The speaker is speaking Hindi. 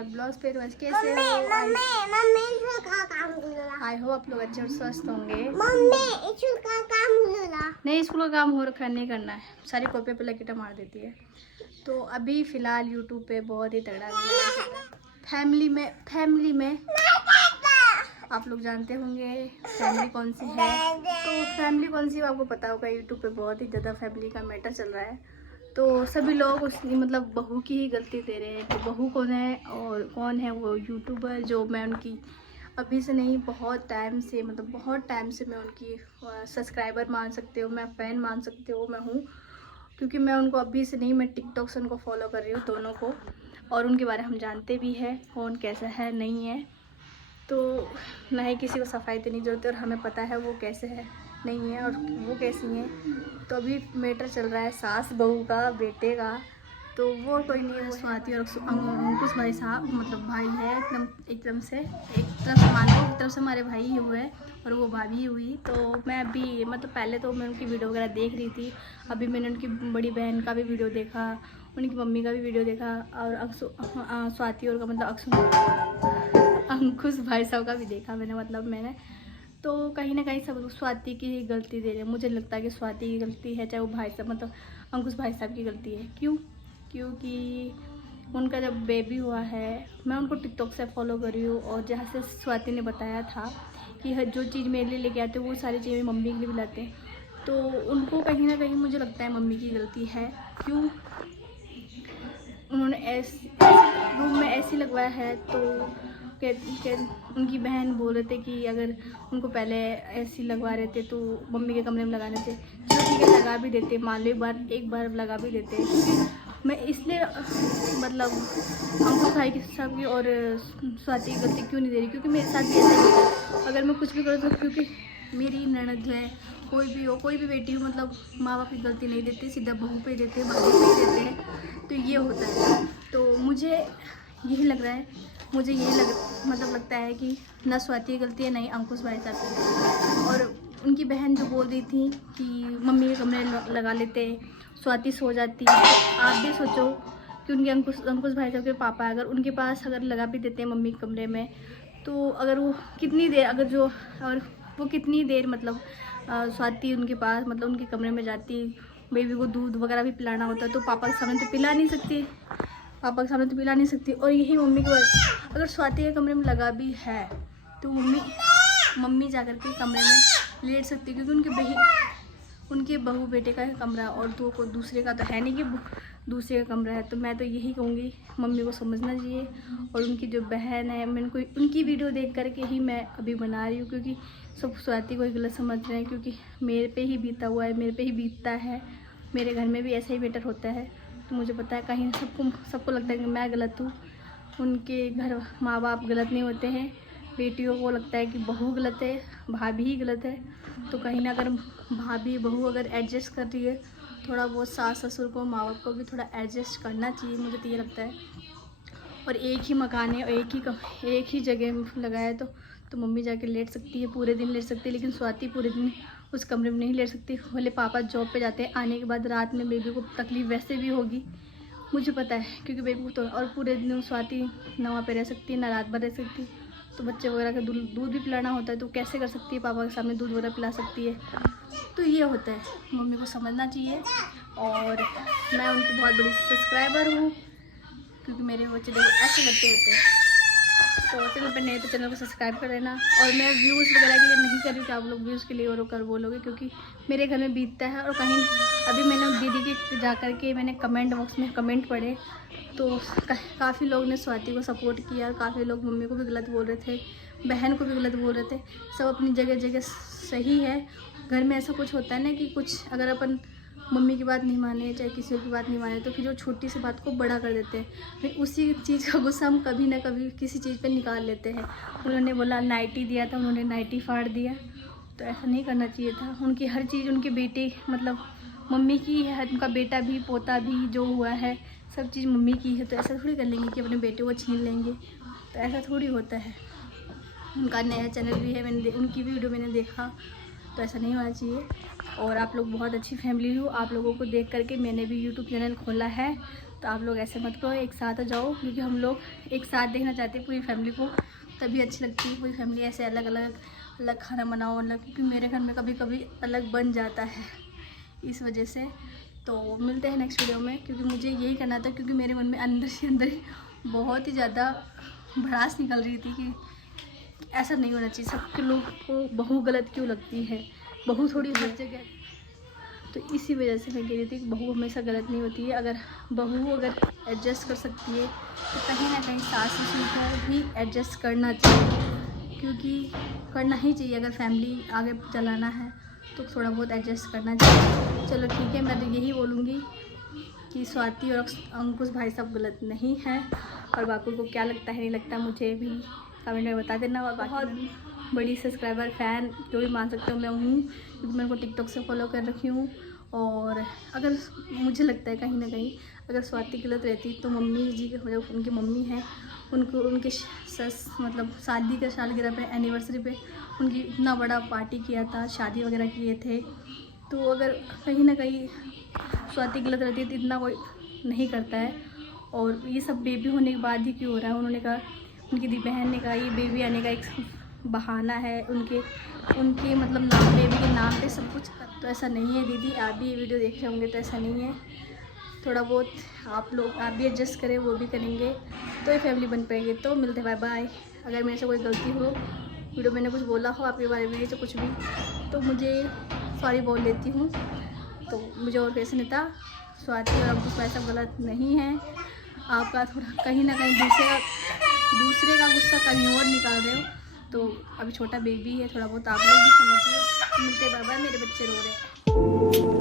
और ब्लाउज पे रोज कैसे हो? आई होप आप लोग अच्छे और स्वस्थ होंगे। नहीं, स्कूल का काम हो रखा नहीं करना है, सारी कॉपी पे लकीटा मार देती है। तो अभी फ़िलहाल यूट्यूब पे बहुत ही तगड़ा फैमिली में आप लोग जानते होंगे फैमिली कौन सी है। तो फैमिली कौन सी आपको पता होगा, यूट्यूब पे बहुत ही ज़्यादा फैमिली का मैटर चल रहा है। तो सभी लोग उस मतलब बहू की ही गलती दे रहे हैं कि बहू कौन है और कौन है वो यूट्यूबर जो मैं उनकी अभी से नहीं बहुत टाइम से मैं उनकी सब्सक्राइबर मान सकते हो, मैं फ़ैन मान सकते हो, मैं हूँ। क्योंकि मैं उनको अभी से नहीं, मैं टिकटॉक से उनको फॉलो कर रही हूँ दोनों को, और उनके बारे में हम जानते भी हैं कौन कैसा है नहीं है। तो ना ही किसी को सफाई देने जरूरत है और हमें पता है वो कैसे है नहीं है और वो कैसी हैं। तो अभी मैटर चल रहा है सास बहू का, बेटे का। तो वो कोई नहीं है, स्वाति और अंकुश भाई साहब मतलब भाई है एकदम से, एक तरफ से मान लो, एक तरफ से हमारे भाई ही हुए और वो भाभी हुई। तो मैं अभी मतलब पहले तो मैं उनकी वीडियो वगैरह देख रही थी, अभी मैंने उनकी बड़ी बहन का भी वीडियो देखा, उनकी मम्मी का भी वीडियो देखा और स्वाति और का मतलब अंकुश भाई साहब का भी देखा मैंने। तो कहीं ना कहीं सब स्वाति की ही गलती दे रहे हैं। मुझे लगता है कि स्वाति की गलती है, चाहे वो भाई साहब मतलब अंकुश भाई साहब की गलती है। क्योंकि उनका जब बेबी हुआ है, मैं उनको टिकटॉक से फॉलो कर रही हूँ और जहाँ से स्वाति ने बताया था कि जो चीज़ मेरे लिए लेके आते वो सारी चीज़ें मम्मी के लिए भी लाते हैं। तो उनको कहीं ना कहीं मुझे लगता है मम्मी की गलती है। क्यों उन्होंने रूम में ऐसी लगवाया है। तो उनकी बहन बोल रहे थे कि अगर उनको पहले ऐसी लगवा रहे थे तो मम्मी के कमरे में लगाने थे, चलो ठीक है लगा भी देते, मान लो एक बार लगा भी देते। क्योंकि मैं इसलिए मतलब अंकुश भाई के साथ की और स्वाति की गलती क्यों नहीं दे रही, क्योंकि मेरे साथ भी ऐसा ही होता है। अगर मैं कुछ भी करूँ तो क्योंकि मेरी ननद है, कोई भी बेटी हो, मतलब माँ बाप की गलती नहीं देते, सीधा बहू पे देते, भाभी पे देते हैं। तो ये होता है। तो मुझे यही लग रहा है, मुझे यही लगता है कि ना स्वाति की गलती है, नहीं अंकुश भाई साहब की। और उनकी बहन जो बोल रही थी कि मम्मी के कमरे लगा लेते, स्वाति सो जाती, तो आप भी सोचो कि उनके अंकुश भाई साहब के पापा अगर उनके पास अगर लगा भी देते हैं मम्मी के कमरे में, तो अगर वो कितनी देर मतलब स्वाति उनके पास मतलब उनके कमरे में जाती, बेबी को दूध वगैरह भी पिलाना होता है, तो पापा के सामने तो पिला नहीं सकती। और यही मम्मी के बाद अगर स्वाति के कमरे में लगा भी है तो मम्मी जाकर के कमरे में लेट सकती, क्योंकि उनके बहू बेटे का कमरा और दूसरे का तो है नहीं कि दूसरे का कमरा है। तो मैं तो यही कहूँगी मम्मी को समझना चाहिए। और उनकी जो बहन है, मैं उनकी वीडियो देख करके ही मैं अभी बना रही हूँ, क्योंकि सब स्वाति को ही गलत समझ रहे हैं। क्योंकि मेरे पे ही बीता हुआ है, मेरे पे ही बीतता है, मेरे घर में भी ऐसा ही बेटर होता है। तो मुझे पता है कहीं सबको लगता है कि मैं गलत हूँ। उनके घर माँ बाप गलत नहीं होते हैं, बेटियों को लगता है कि बहू गलत है, भाभी ही गलत है। तो कहीं ना अगर भाभी बहू अगर एडजस्ट कर रही है, थोड़ा बहुत सास ससुर को माँ बाप को भी थोड़ा एडजस्ट करना चाहिए, मुझे तो ये लगता है। और एक ही मकान है, एक ही जगह लगा है, तो मम्मी जाके लेट सकती है, पूरे दिन लेट सकती है। लेकिन स्वाति पूरे दिन उस कमरे में नहीं लेट सकती। भले पापा जॉब पे जाते हैं, आने के बाद रात में बेबी को तकलीफ़ वैसे भी होगी, मुझे पता है, क्योंकि बेबी को तो और पूरे दिन स्वाति ना वहाँ पे रह सकती है ना रात भर रह सकती। तो बच्चे वगैरह का दूध भी पिलाना होता है, तो कैसे कर सकती है, पापा के सामने दूध वगैरह पिला सकती है। तो ये होता है, मम्मी को समझना चाहिए। और मैं उनकी बहुत बड़ी सब्सक्राइबर हूँ, क्योंकि मेरे बच्चे देखो ऐसे करते होते हैं। तो चैनल पर नए तो चैनल को सब्सक्राइब कर लेना। और मैं व्यूज़ वगैरह के लिए नहीं कर रही हूँ कि आप लोग व्यूज़ के लिए और कर बोलोगे, क्योंकि मेरे घर में बीतता है। और कहीं अभी मैंने दीदी के जा कर के मैंने कमेंट बॉक्स में कमेंट पढ़े, तो काफ़ी लोग ने स्वाति को सपोर्ट किया और काफ़ी लोग मम्मी को भी गलत बोल रहे थे, बहन को भी गलत बोल रहे थे। सब अपनी जगह सही है। घर में ऐसा कुछ होता है ना कि कुछ अगर अपन मम्मी की बात नहीं माने, चाहे किसी की बात नहीं माने, तो फिर वो छोटी सी बात को बड़ा कर देते हैं। फिर उसी चीज़ का गुस्सा हम कभी ना कभी किसी चीज़ पे निकाल लेते हैं। उन्होंने बोला नाइटी दिया था, उन्होंने नाइटी फाड़ दिया, तो ऐसा नहीं करना चाहिए था। उनकी हर चीज़ उनके बेटे मतलब मम्मी की है, उनका बेटा भी पोता भी जो हुआ है सब चीज़ मम्मी की है। तो ऐसा थोड़ी कर लेंगे कि अपने बेटे को छीन लेंगे, तो ऐसा थोड़ी होता है। उनका नया चैनल भी है, उनकी वीडियो मैंने देखा, तो ऐसा नहीं होना चाहिए। और आप लोग बहुत अच्छी फैमिली हो, आप लोगों को देख करके मैंने भी यूट्यूब चैनल खोला है। तो आप लोग ऐसे मत करो, एक साथ आ जाओ, क्योंकि हम लोग एक साथ देखना चाहते हैं पूरी फैमिली को, तभी अच्छी लगती है पूरी फैमिली। ऐसे अलग अलग खाना बनाओ अलग, क्योंकि मेरे घर में कभी कभी अलग बन जाता है, इस वजह से। तो मिलते हैं नेक्स्ट वीडियो में, क्योंकि मुझे यही करना था, क्योंकि मेरे मन में अंदर से अंदर ही बहुत ही ज़्यादा भड़ास निकल रही थी कि ऐसा नहीं होना चाहिए। सबके लोग को बहू गलत क्यों लगती है, बहू थोड़ी हर जगह। तो इसी वजह से मैं कह रही थी कि बहू हमेशा गलत नहीं होती है। अगर बहू एडजस्ट कर सकती है तो कहीं ना कहीं सास ससुर को भी एडजस्ट करना चाहिए, क्योंकि करना ही चाहिए। अगर फैमिली आगे चलाना है तो थोड़ा बहुत एडजस्ट करना चाहिए। चलो ठीक है, मैं तो यही बोलूँगी कि स्वाति और अंकुश भाई साहब गलत नहीं हैं, और बाकी को क्या लगता है नहीं लगता मुझे भी कमेंट में बता देना। और बहुत बड़ी सब्सक्राइबर फ़ैन जो भी मान सकते हो मैं हूँ, क्योंकि मैं उनको टिकटॉक से फॉलो कर रखी हूँ। और अगर मुझे लगता है कहीं ना कहीं अगर स्वाति गलत रहती तो मम्मी जी के जो उनकी मम्मी हैं उनको उनके सस मतलब शादी का सालगिरह पे एनिवर्सरी पे उनकी इतना बड़ा पार्टी किया था, शादी वगैरह किए थे। तो अगर कहीं ना कहीं स्वाति गलत रहती है तो इतना कोई नहीं करता है। और ये सब बेबी होने के बाद ही क्यों हो रहा है। उन्होंने कहा, उनकी बहन ने कहा ये बेबी आने का एक बहाना है, उनके मतलब नाम, बेबी के नाम पे सब कुछ। तो ऐसा नहीं है दीदी, आप भी ये वीडियो देख रहे होंगे तो ऐसा नहीं है। थोड़ा बहुत आप भी एडजस्ट करें, वो भी करेंगे तो ये फैमिली बन पाएगी। तो मिलते बाय बाय। अगर मेरे से कोई गलती हो, वीडियो मैंने कुछ बोला हो आपके बारे में से कुछ भी, तो मुझे सॉरी बोल देती हूँ। तो मुझे और कैसे नहीं था, स्वाति और अंकुश भाई सब गलत नहीं है। आपका थोड़ा कहीं ना कहीं दूसरे का गुस्सा कहीं और निकाल रहे हो। तो अभी छोटा बेबी है, थोड़ा बहुत आप लोग भी समझिए। मिलते बाय बाय, मेरे बच्चे रो रहे हैं।